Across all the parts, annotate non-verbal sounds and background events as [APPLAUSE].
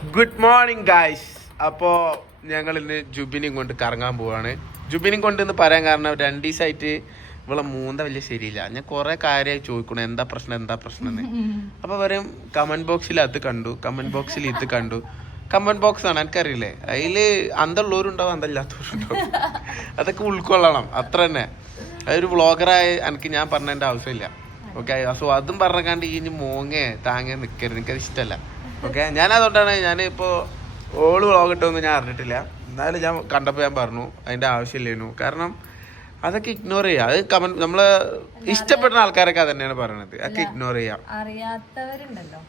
Good morning guys അപ്പോൾ ഞങ്ങൾ ഇന്ന് ജുബിനും കൊണ്ട് കറങ്ങാൻ പോവാണ്. ജുബിനും കൊണ്ട് ഇന്ന് പറയാൻ കാരണം രണ്ട് ദിവസമായിട്ട് ഇവളെ മൂന്ന വലിയ ശരിയില്ല. ഞാൻ കുറെ കാര്യമായി ചോദിക്കണം. എന്താ പ്രശ്നം എന്താ പ്രശ്നം എന്ന്. [LAUGHS] അപ്പൊ പറയും കമന്റ് ബോക്സിൽ അത് കണ്ടു കമന്റ് ബോക്സിൽ ഇത് കണ്ടു. കമന്റ് ബോക്സ് ആണ് എനിക്കറിയില്ലേ? അതിൽ അന്തമുള്ളവരുണ്ടാവും അന്തമില്ലാത്തവരുണ്ടാവും. അതൊക്കെ ഉൾക്കൊള്ളണം. അത്ര തന്നെ. അതൊരു വ്ളോഗറായി എനിക്ക് ഞാൻ പറഞ്ഞതിന്റെ ആവശ്യമില്ല. ഓക്കെ സോ അതും പറഞ്ഞാണ്ട് ഈ ഇനി മോങ്ങേ താങ്ങേ നിൽക്കരുത് എനിക്കത് ഇഷ്ടമല്ല ഓക്കെ? ഞാൻ അതുകൊണ്ടാണ് ഞാൻ ഇപ്പോൾ ഓൾ വ്ളോഗ് ഇട്ടൊന്നും ഞാൻ അറിഞ്ഞിട്ടില്ല. എന്നാലും ഞാൻ കണ്ടപ്പോൾ ഞാൻ പറഞ്ഞു അതിന്റെ ആവശ്യമില്ലേനു. കാരണം അതൊക്കെ ഇഗ്നോർ ചെയ്യുക അത് കമന്റ് നമ്മൾ ഇഷ്ടപ്പെടുന്ന ആൾക്കാരൊക്കെ അത് തന്നെയാണ് പറയണത്. അതൊക്കെ ഇഗ്നോർ ചെയ്യാം. അറിയാത്തവരുണ്ടല്ലോ.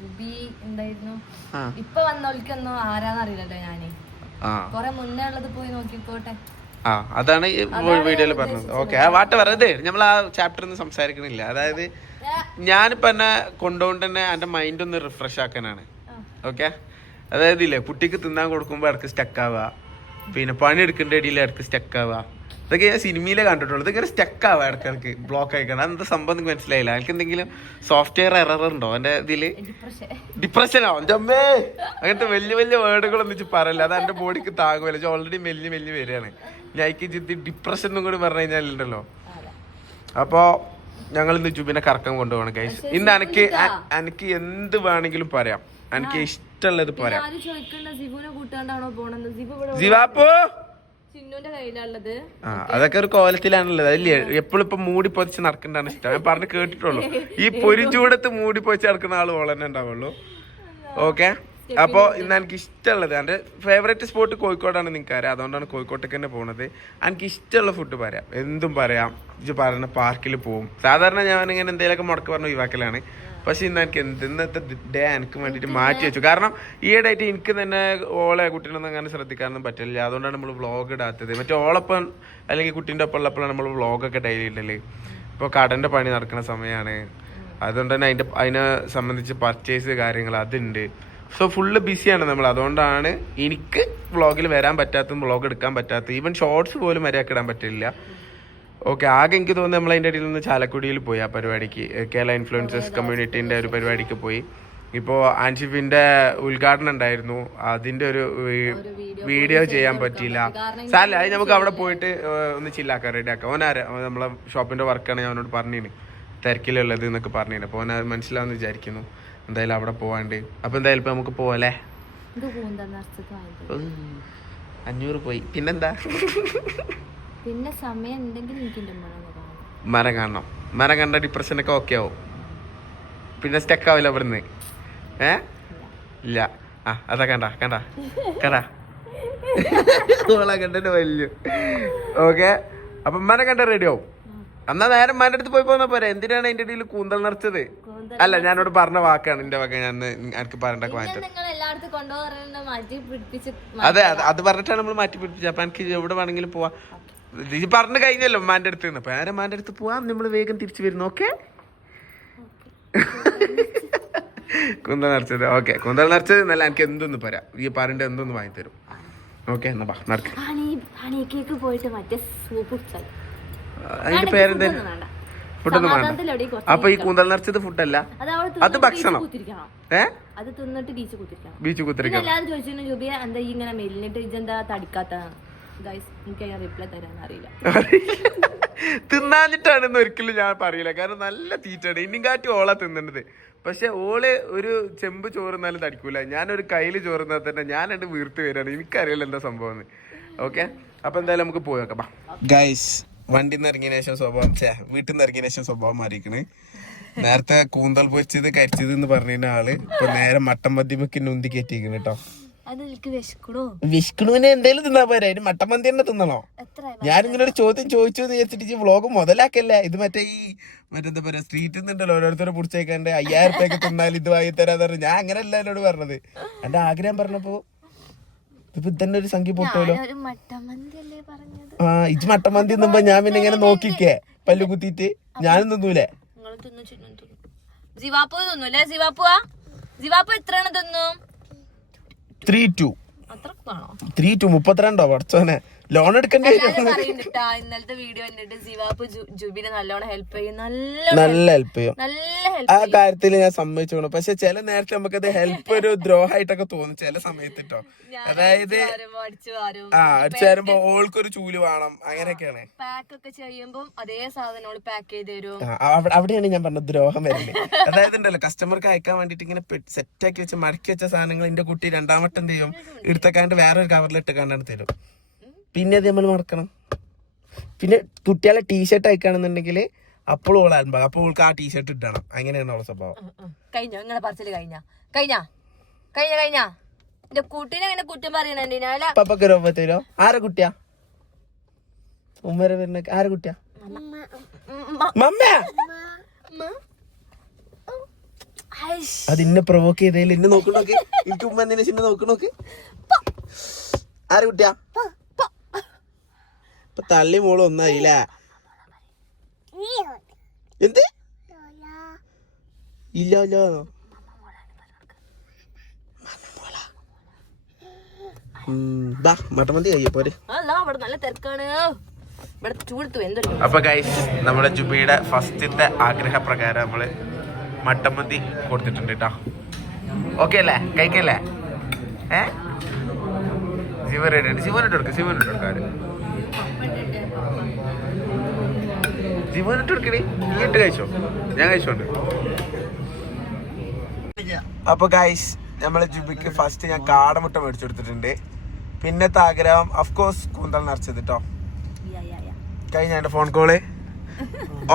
ജുബി എന്തായിരുന്നു? ആ. ഇപ്പൊ വന്നോൾക്കൊന്നും ആരാന്നറിയില്ലല്ലോ ഞാൻ. കൊറേ മുന്നേ ഉള്ളത് പോയി നോക്കിക്കോട്ടെ. ആ അതാണ് ഈ വീഡിയോയിൽ പറഞ്ഞത്. ഓക്കെ ആ വാട്ട് പറയുന്നത്? നമ്മൾ ആ ചാപ്റ്ററിൽ നിന്ന് സംസാരിക്കണില്ല. അതായത് ഞാനിപ്പോ എന്നെ കൊണ്ടുകൊണ്ട് തന്നെ എന്റെ മൈൻഡ് ഒന്ന് റിഫ്രഷ് ആക്കാനാണ്. ഓക്കെ അതായത് ഇല്ലേ കുട്ടിക്ക് തിന്നാൻ കൊടുക്കുമ്പോൾ ഇടയ്ക്ക് സ്റ്റക്ക് ആവുക പിന്നെ പണി എടുക്കേണ്ട ഇടയിൽ ഇടയ്ക്ക് സ്റ്റക്ക് ആവുക ഇതൊക്കെ ഞാൻ സിനിമയിലെ കണ്ടിട്ടുള്ളൂ. ഇതൊക്കെ സ്റ്റക്ക് ആവുക ഇടക്കിടക്ക് ബ്ലോക്ക് ആയിക്കണം എന്താ സംഭവം നിങ്ങൾക്ക് മനസ്സിലായില്ല. എനിക്ക് എന്തെങ്കിലും സോഫ്റ്റ്വെയർ എറർ ഉണ്ടോ എന്റെ ഇതിൽ? ഡിപ്രഷൻ ഡിപ്രഷനോ ജമ്മേ അങ്ങനത്തെ വലിയ വലിയ വേർഡുകളൊന്നും വെച്ച് പറയില്ല. അത് എന്റെ ബോഡിക്ക് താങ്ങുമല്ല ഓൾറെഡി വലിയ വലിയ വരികയാണ്. ഞാൻ ഡിപ്രഷൻ എന്നും കൂടി പറഞ്ഞു കഴിഞ്ഞാൽ ഉണ്ടല്ലോ അപ്പോ ഞങ്ങൾ ഇന്ന് ജുബിനെ കറക്കം കൊണ്ടുപോകണം ഗൈസ് ഇന്ന് എനിക്ക് എനിക്ക് എന്ത് വേണമെങ്കിലും പറയാം. എനിക്ക് ഇഷ്ടമുള്ളത് പറയാം. ജിവാപ്പോ അതൊക്കെ ഒരു കോലത്തിലാണുള്ളത്. അല്ലേ എപ്പോഴും ഇപ്പൊ മൂടി പൊതിച്ച് നടക്കണ്ടാണ് ഇഷ്ടം. ഞാൻ പറഞ്ഞ് കേട്ടിട്ടുള്ളൂ. ഈ പൊരിഞ്ചൂടത്ത് മൂടി പൊതിച്ച് നടക്കുന്ന ആൾ ഓളന്നെ ഉണ്ടാവുള്ളൂ. ഓക്കെ അപ്പോ ഇന്ന് എനിക്ക് ഇഷ്ടമുള്ളത്. എന്റെ ഫേവറേറ്റ് സ്പോട്ട് കോഴിക്കോടാണ് നിങ്ങൾക്ക് അറിയാം അതുകൊണ്ടാണ് കോഴിക്കോട്ടേക്ക് തന്നെ പോണത്. എനിക്ക് ഇഷ്ടമുള്ള ഫുഡ് പറയാം. എന്തും പറയാം. ഇത് പറയുന്ന പാർക്കിൽ പോകും സാധാരണ ഞാൻ ഇങ്ങനെ എന്തെങ്കിലുമൊക്കെ മുടക്ക് പറഞ്ഞ ഒഴിവാക്കലാണ്. പക്ഷെ ഇന്ന് എനിക്ക് എന്ത് ഇന്നത്തെ ഡേ എനിക്ക് വേണ്ടിയിട്ട് മാറ്റി വെച്ചു. കാരണം ഈ ഈയിടെയായിട്ട് എനിക്ക് തന്നെ ഓളെ കുട്ടീനൊന്നും അങ്ങനെ ശ്രദ്ധിക്കാനൊന്നും പറ്റില്ല. അതുകൊണ്ടാണ് നമ്മൾ വ്ളോഗ് ഇടാത്തത്. മറ്റേ ഓളൊപ്പം അല്ലെങ്കിൽ കുട്ടീന്റെ ഒപ്പം ഉള്ളപ്പോഴാണ് നമ്മൾ വ്ളോഗൊക്കെ ഡെയിലി ഇടൽ. ഇപ്പോൾ കടന്റെ പണി നടക്കുന്ന സമയമാണ് അതുകൊണ്ട് തന്നെ അതിന്റെ അതിനെ സംബന്ധിച്ച് പർച്ചേസ് കാര്യങ്ങൾ അതുണ്ട്. സോ ഫുള്ള് ബിസിയാണ് നമ്മൾ. അതുകൊണ്ടാണ് എനിക്ക് വ്ളോഗിൽ വരാൻ പറ്റാത്തതും വ്ളോഗ് എടുക്കാൻ പറ്റാത്തത്. ഈവൻ ഷോർട്സ് പോലും മര്യാദയ്ക്ക് ഇടാൻ പറ്റില്ല. ഓക്കെ ആകെ എനിക്ക് തോന്നുന്നു നമ്മൾ അതിന്റെ ഇടയിൽ നിന്ന് ചാലക്കുടിയിൽ പോയി ആ പരിപാടിക്ക്. കേരള ഇൻഫ്ലുവൻസേഴ്സ് കമ്മ്യൂണിറ്റീന്റെ ഒരു പരിപാടിക്ക് പോയി. ഇപ്പോൾ ആൻഷിഫിന്റെ ഉദ്ഘാടനം ഉണ്ടായിരുന്നു. അതിന്റെ ഒരു വീഡിയോ ചെയ്യാൻ പറ്റിയില്ല. സാല അത് നമുക്ക് അവിടെ പോയിട്ട് ഒന്ന് ചില്ലാക്കാം റെഡി ആക്കാം. ഓനാര നമ്മളെ ഷോപ്പിന്റെ വർക്കാണ് ഞാൻ അവനോട് പറഞ്ഞിന്. തിരക്കിലുള്ളത് എന്നൊക്കെ പറഞ്ഞിന്. അപ്പോൾ ഓനാ മനസ്സിലാവുമെന്ന് വിചാരിക്കുന്നു. എന്തായാലും അവിടെ പോവാണ്ട്. അപ്പൊ എന്തായാലും ഇപ്പൊ നമുക്ക് പോവല്ലേ. അഞ്ഞൂറ് പോയി. പിന്നെന്താ? പിന്നെ സമയം എനിക്ക് മരം കാണണം. മരം കണ്ട ഡിപ്രഷനൊക്കെ ഓക്കെ ആവും. പിന്നെ സ്റ്റക്ക് ആവില്ല ഇവിടുന്ന്. ഏ? ഇല്ല. ആ അതാ കണ്ട കണ്ട കണ്ട. ഓളെ [LAUGHS] കണ്ടിട്ട് വലിയ ഓക്കെ അപ്പൊ മരം കണ്ട റെഡി ആവും. എന്നാ നേരം മാന്റെ അടുത്ത് പോയി പോന്നാ പോരെ. എന്തിനാണ് അതിന്റെ ഇടയിൽ കൂന്തൽ നിറച്ചത്? അല്ല ഞാനോട് പറഞ്ഞ വാക്കാണ് എന്റെ വക ഞാൻ എനിക്ക് പറയണ്ട മാറ്റം. അതെ അത് അത് പറഞ്ഞിട്ടാണ് നമ്മൾ മാറ്റി പിടിപ്പിച്ചത്. അപ്പൊ എനിക്ക് എവിടെ വേണമെങ്കിലും പോവാ. ഇത് പറഞ്ഞു കഴിഞ്ഞല്ലോ മാന്റെ അടുത്ത് നിന്ന്. അപ്പൊ മാന്റെ അടുത്ത് പോവാം. നമ്മൾ വേഗം തിരിച്ചു വരുന്നു. ഓക്കെ? കുന്തൽ നിറച്ചത്. ഓക്കെ. കുന്തൽ നിറച്ചത് എന്നല്ല എനിക്ക് എന്തൊന്ന് പറയാം. ഈ പറഞ്ഞ എന്തൊന്ന് വാങ്ങി തരും ഓക്കെ എന്നാ ബാ നടക്ക്. ഹണി ഹണി കേക്ക് പോയിട്ട് മറ്റേ സൂപ്പ് അതിന്റെ പേരെന്താ? ഫുഡൊന്നും വേണ്ട. സമാധാനത്തിലെവിടെ അപ്പൊ ഈ കൂന്തൽ നിറച്ചത് ഫുഡല്ല അത് അവിടെ അത് തിന്നിട്ട് ഭക്ഷണം. ഏ? അത് തിന്നിട്ട് ബീച്ച് കുത്തിരിക്കണം. ബീച്ച് പിന്നെ കുത്തിരിക്കണം. എല്ലാവരും ചോദിച്ചു ജുബിയ എന്താ ഈ ഇങ്ങനെ മെല്ലിട്ട് ഇജെന്താ തടിക്കാത്ത? ഗൈസ് എനിക്ക് അതിന് റിപ്ലൈ തരാൻ അറിയില്ല. [LAUGHS] തിന്നാഞ്ഞിട്ടാണെന്ന് ഒരിക്കലും ഞാൻ പറയില്ല. കാരണം നല്ല തീറ്റാണ് ഇനിയും കാട്ടി ഓളാ തിന്നേണ്ടത് പക്ഷെ ഓൾ ഒരു ചെമ്പ് ചോറുന്നാലും തടിക്കൂല. ഞാനൊരു കയ്യിൽ ചോറുന്നാൽ തന്നെ ഞാൻ എന്റെ വീർത്ത് വരികയാണ്. എനിക്കറിയില്ല എന്താ സംഭവം ഓക്കെ അപ്പൊ എന്തായാലും നമുക്ക് പോയി നോക്കാം. ഗൈസ് നിന്ന് ഇറങ്ങിയ ശേഷം സ്വഭാവം ഛേ വീട്ടിൽ നിന്ന് ഇറങ്ങിയ ശേഷം സ്വഭാവം മാറിയിരിക്കണേ. നേരത്തെ കൂന്തൽ പൊരിച്ചത് കരിച്ചത് എന്ന് പറഞ്ഞ ആൾ ഇപ്പൊ നേരെ മട്ടൻ മദ്യമൊക്കെ ഉന്തി കയറ്റിയിരിക്കണ കേട്ടോ. വിഷ്ണുവിനെ എന്തേലും തിന്നാ പോരെ? അതിന് മട്ടൻ മന്തി തന്നെ തിന്നണോ? ഞാനിങ്ങനെ ഒരു ചോദ്യം ചോദിച്ചു എന്ന് വിചാരിച്ചിട്ട് വ്ളോഗ് മുതലാക്കല്ലേ? ഇത് മറ്റേ ഈ മറ്റെന്താ പറയാ സ്ട്രീറ്റിൽ നിന്നുണ്ടല്ലോ ഓരോരുത്തരെ പിടിച്ചേക്കാണ്ട് അയ്യായിരം റുപ്യൊക്കെ തിന്നാൽ ഇത് വാങ്ങി തരാന്ന് പറഞ്ഞു ഞാൻ അങ്ങനെ എല്ലാവരോട് പറഞ്ഞത്. എന്റെ ആഗ്രഹം പറഞ്ഞപ്പോ ഇപ്പൊ തന്നെ ഒരു സംഖ്യ പൊട്ടുമല്ലോ ആ ഇജ് മട്ടമന്തി തിന്നുമ്പോ ഞാൻ പിന്നെ ഇങ്ങനെ നോക്കിക്കേ പല്ലു കുത്തിയിട്ട്. ഞാനും തിന്നൂലേ? ജിവാപ്പു ജിവാപ്പുവാ? എത്രയാണ് തിന്നു? ത്രീ ടു അത്ര വേണോ? ത്രീ ടു മുപ്പത്തിരണ്ടോ? പഠിച്ചോനെ ലോൺ എടുക്കേണ്ടി ഇന്നലത്തെ വീഡിയോ കണ്ടിട്ട് ജുബിനെ നല്ലോണം ഹെൽപ്പ് ചെയ്യും നല്ല ഹെൽപ്പ് ചെയ്യും. നല്ല ആ കാര്യത്തിൽ ഞാൻ സമ്മതിച്ചു പക്ഷെ ചില നേരത്തെ നമുക്കത് ഹെൽപ്പ് ഒരു ദ്രോഹമായിട്ടൊക്കെ തോന്നും ചില സമയത്ത് ട്ടോ. അതായത് ആ അടിച്ചു വരുമ്പോ ഓൾക്കൊരു ചൂൽ വേണം. അങ്ങനെയൊക്കെയാണ്. പാക്ക് ഒക്കെ ചെയ്യുമ്പോൾ അതേ പാക്ക് ചെയ്ത് തരും. അവിടെയാണ് ഞാൻ പറഞ്ഞത് ദ്രോഹം വരുന്നത് അതായത് ഉണ്ടല്ലോ കസ്റ്റമർക്ക് അയക്കാൻ വേണ്ടിട്ട് ഇങ്ങനെ സെറ്റ് ആക്കി വെച്ച് മടക്കി വെച്ച സാധനങ്ങൾ എന്റെ കുട്ടി രണ്ടാമത്തെ എന്ത് ചെയ്യും? എടുത്തക്കാണ്ട് വേറൊരു കവറിൽ ഇട്ട് കണ്ടാണ് തരും പിന്നെ അത് നമ്മൾ മറക്കണം. പിന്നെ കുട്ടികളെ ടീഷർട്ട് അയക്കുകയാണെന്നുണ്ടെങ്കിൽ അപ്പോൾ ഓൾ അൻപാകും അപ്പോൾ ഓൾക്ക് ആ ടീഷർട്ട് ഇട്ടണം അങ്ങനെയാണ് അവളെ സ്വഭാവം. കഴിഞ്ഞോ? നിങ്ങളെ പറച്ചിൽ കഴിഞ്ഞ? കഴിഞ്ഞ? കഴിഞ്ഞ കഴിഞ്ഞ? എന്റെ കുട്ടീനെ അങ്ങനെ കുറ്റം പറയണ പപ്പക്ക് രൂപ തരുമോ ആരെ കുട്ടിയാ? ഉമ്മരെ വരുന്ന ആരെ കുട്ടിയാ? മമ്മ! അത് ഇന്നെ പ്രൊവോക്ക് ചെയ്തേൽ എന്നെ നോക്കണോക്ക് എനിക്ക് ഉമ്മ എന്തിനെ ചിന്ന നോക്കണോക്ക് ആരെ കുട്ടിയാ? തള്ളി മോൾ ഒന്നായില്ലേ എന്ത് ഇല്ല ഇല്ല. മട്ടമന്തി കഴിയോ പോരെ. നല്ല തിരക്കാണ്. അപ്പൊ ഗൈസ് നമ്മുടെ ജുബിയുടെ ഫസ്റ്റത്തെ ആഗ്രഹപ്രകാരം നമ്മൾ മട്ടമന്തി കൊടുത്തിട്ടുണ്ട് കേട്ടോ ഓക്കെ അല്ലേ? കഴിക്കല്ലേ? ഏ? ശിവൻ റെഡി ഉണ്ട്. ശിവൻ ഇട്ട് കൊടുക്ക ശിവൻ ഇട്ട് കൊടുക്കാറ് ശിവൻ ഇട്ട് കൊടുക്കണേ നീ ഇട്ട് കഴിച്ചോ? ഞാൻ കഴിച്ചോണ്ട്. അപ്പൊ ഗൈസ് നമ്മളെ ജുബിക്ക് ഫസ്റ്റ് ഞാൻ കാടമുട്ട മേടിച്ചു കൊടുത്തിട്ടുണ്ട്. പിന്നത്തെ ആഗ്രഹം അഫ്കോഴ്സ് കൂന്തൽ നിറച്ചത് കേട്ടോ കഴിഞ്ഞ എന്റെ ഫോൺ കോൾ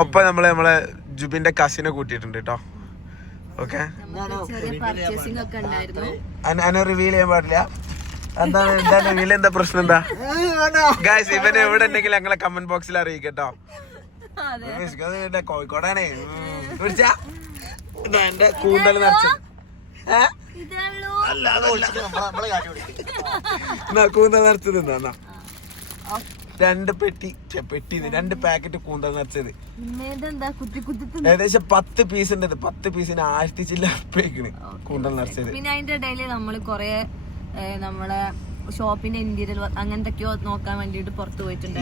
ഒപ്പം നമ്മൾ നമ്മളെ ജുബിന്റെ കസിനെ കൂട്ടിയിട്ടുണ്ട് കേട്ടോ ഓക്കെ അനെ റിവീൽ ചെയ്യാൻ പാടില്ല. എന്താണ് എന്താ റിവീൽ എന്താ പ്രശ്നം എന്താ? ഗൈസ് ഇവൻ എവിടെ ഉണ്ടെങ്കിലും ഞങ്ങളെ കമന്റ് ബോക്സിൽ അറിയിക്കട്ടോ. കോഴിക്കോടാണേ. ഉം. എന്റെ കൂന്തൽ നിറച്ച? അല്ല, അതല്ല. കൂന്തൽ നിറച്ചത് എന്താ എന്നാ? രണ്ട് പെട്ടി പെട്ടി രണ്ട് പാക്കറ്റ് കൂന്തൽ നിറച്ചത് തിന്ന്. ഏകദേശം പത്ത് പീസിന്റെ. പത്ത് പീസിന് ആഴ്ത്തിച്ചില്ല കൂന്തൽ നിറച്ചത് പിന്നെ അതിന്റെ ഇടയിൽ നമ്മൾ കൊറേ നമ്മളെ ഷോപ്പിന്റെ ഇന്റീരിയർ അങ്ങനത്തെയൊക്കെയോ നോക്കാൻ വേണ്ടിട്ട് പുറത്തു പോയിട്ടുണ്ട്.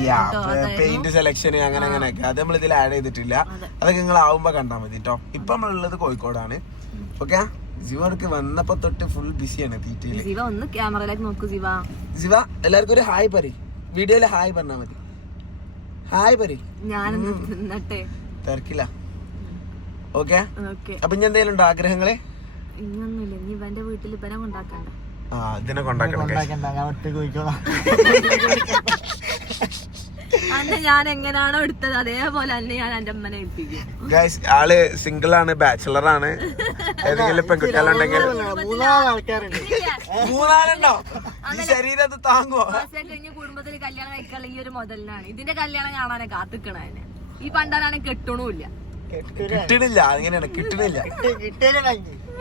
സെലക്ഷൻ അങ്ങനെ അങ്ങനെയൊക്കെ. അത് നമ്മൾ ഇതിൽ ആഡ് ചെയ്തിട്ടില്ല. അതൊക്കെ നിങ്ങൾ ആവുമ്പോ കണ്ടാ മതി കേട്ടോ ഇപ്പൊ നമ്മളുള്ളത് കോഴിക്കോടാണ്. ഓക്കെ ജിവർക്ക് വന്നപ്പോ തൊട്ട് ഫുൾ ബിസിയാണ് തീറ്റയിൽ ശിവ ഒന്ന് ക്യാമറയിലേക്ക് നോക്കൂ ശിവ ശിവ എല്ലാവർക്കും ഒരു ഹായ് പറ വീഡിയോയിൽ ഹായ് പറഞ്ഞാ മതി. ഹായ് പറ ഞാൻ തിരക്കില്ല. ഓക്കെ അപ്പൊ ഇനി എന്തെങ്കിലും ഉണ്ടോ ആഗ്രഹങ്ങളെ? ഇന്നൊന്നുമില്ല. ഇനി ഇവന്റെ വീട്ടിൽ ഇവനെ കൊണ്ടാക്കണ്ട. ആ ഇതിനെ അന്നെ ഞാൻ എങ്ങനെയാണോ എടുത്തത്? അതേപോലെ അന്നെ ഞാൻ എന്റെ അമ്മനെ ഏൽപ്പിക്കും. ഗൈസ് ആൾ സിംഗിൾ ആണ് ബാച്ചിലർ ആണ് ഏതെങ്കിലും പെൺകുട്ടികളുണ്ടെങ്കിൽ മൂന്നാലുണ്ടോ ഈ ശരീരം അത് താങ്ങോ കഴിഞ്ഞ് കുടുംബത്തിൽ കല്യാണം കഴിക്കാനുള്ള ഈ ഒരു മുതലിനാണ്. ഇതിന്റെ കല്യാണം കാണാനെ കാത്തിക്കണ ഈ പണ്ടാണെങ്കിൽ കെട്ടണമില്ല കിട്ടണില്ല അങ്ങനെയാണ് കിട്ടണില്ല.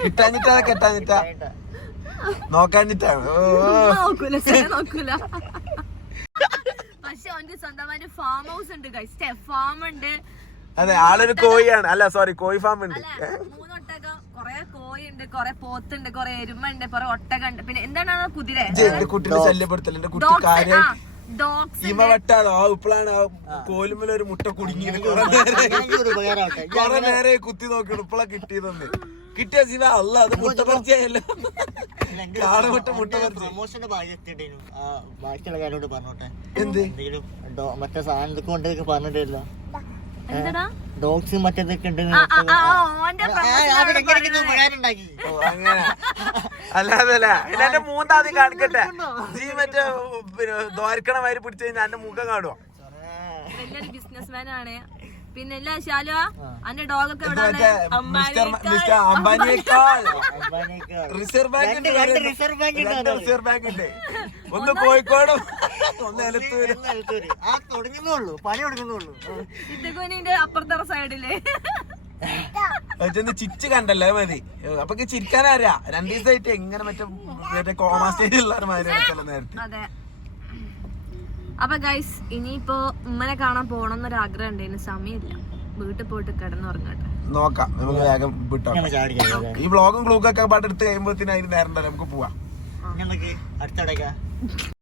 കിട്ടാഞ്ഞിട്ടാ കെട്ടാഞ്ഞിട്ടാ? നോക്കാഞ്ഞിട്ടാണ് പക്ഷെ അവന്റെ സ്വന്തമായിട്ട് ഫാം ഹൗസ് ഉണ്ട് ഫാം ഉണ്ട്. അതെ ആളൊരു കോഴിയാണ്. അല്ല സോറി കോഴി ഫാം ഉണ്ട്. മൂന്നൊട്ടകം കൊറേ കോഴിയുണ്ട് കൊറേ പോത്തുണ്ട് കൊറേ ഉണ്ട് കൊറേ ഒട്ടകണ്ട് പിന്നെ എന്താണ് കുതിര? ഇജ്ജ് എന്റെ കുട്ടീനെ ശല്യപ്പെടുത്തല എന്റെ കുട്ടി കാര്യം വെട്ടാതോ ആ മുട്ട കുടുങ്ങിയത് കുറെ നേരം കുറെ നേരെ കുത്തി നോക്കണം ഇപ്പളാ കിട്ടിയതൊന്ന്. കിട്ടിയ ശിവ അല്ല അത് മുട്ട പറിച്ചല്ലോ കാടമുട്ട മുട്ട പറിച്ച പ്രൊമോഷന്റെ ഭാഗ്യത്തിണ്ടേനു ആ ബാക്കിയുള്ള കാര്യോട് പറഞ്ഞോട്ടെ. എന്തെങ്കിലും മറ്റേ പറഞ്ഞിട്ടില്ല ഡോഗ്സ് മറ്റേതൊക്കെ ഉണ്ട് അല്ലാതല്ല എന്റെ മൂന്നാദ്യം കാണിക്കട്ടെ. നീ മറ്റേ പിന്നെ ദ്വാരക്കണ മാതിരി പിടിച്ചു കഴിഞ്ഞാൽ എന്റെ മുഖം ബിസിനസ്മാൻ ആണ്. പിന്നെ ഇല്ല ശാലു അന്റെ ഡോഗൊക്കെ റിസർവ് ബാങ്ക് ഉണ്ട് രണ്ട് വേറെ റിസർവ് ബാങ്കിന്റെ റിസർവ് [LAUGHS] ഒന്ന് കോഴിക്കോടും ഒന്ന് എലത്തൂര്. പണി അപ്പുറത്തെ സൈഡില്ലേ ചിച്ച് കണ്ടല്ലേ മതി. അപ്പൊ ചിരിക്കാനറിയാ രണ്ടു ദിവസമായിട്ട് എങ്ങനെ മറ്റേ കോമാ സ്റ്റേജിലുള്ള മാതിരി നേരത്തെ. അപ്പൊ ഗൈസ് ഇനിയിപ്പോ ഉമ്മനെ കാണാൻ പോകണം എന്നൊരു ആഗ്രഹം ഉണ്ടായിരുന്നു സമയമില്ല. വീട്ടിൽ പോയിട്ട് കിടന്നുറങ്ങട്ടെ. നോക്കാം. നമുക്ക് വേഗം വിട്ടോ ഈ ബ്ലോഗും ഗ്ലൂക്കൊക്കെ പാട്ട് എടുത്ത് കഴിയുമ്പോഴത്തേനും അതിന് നേരം നമുക്ക് പോവാം. നമുക്ക് അടുത്തവിടേക്കാ